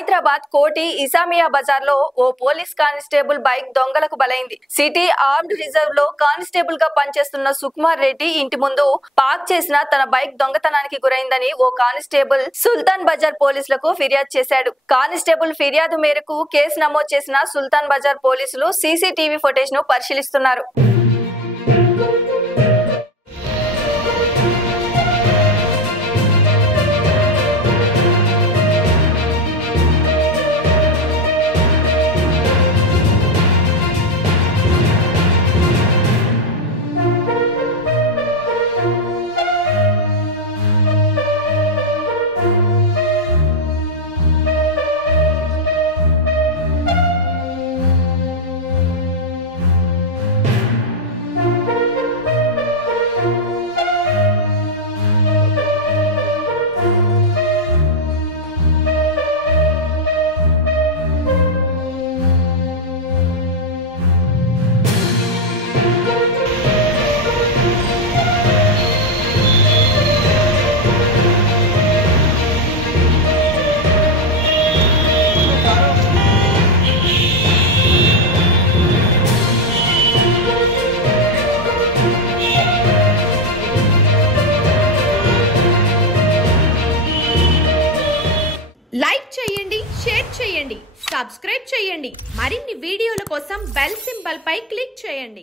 హైదరాబాద్ కోటి ఇసామియా బజార్ లో ఓ police constable bike దొంగలకు బలైంది. సిటీ ఆర్మ్డ్ రిజర్వ్ లో కానిస్టేబుల్ గా పనిచేస్తున్న సుకుమార్ రెడ్డి ఇంటి ముందు పార్క్ చేసిన తన బైక్ దొంగతనానికి గురైందని ఓ కానిస్టేబుల్ సుల్తాన్ బజార్ పోలీసులకు ఫిర్యాదు చేశాడు. కానిస్టేబుల్ ఫిర్యాదు మేరకు కేసు నమోదు చేసిన సుల్తాన్ బజార్ పోలీసులు సీసీటీవీ ఫుటేజ్ ను పరిశీలిస్తున్నారు. లైక్ చేయండి, షేర్ చేయండి, సబ్స్క్రైబ్ చేయండి. మరిన్ని వీడియోల కోసం బెల్ సింబల్ పై క్లిక్ చేయండి.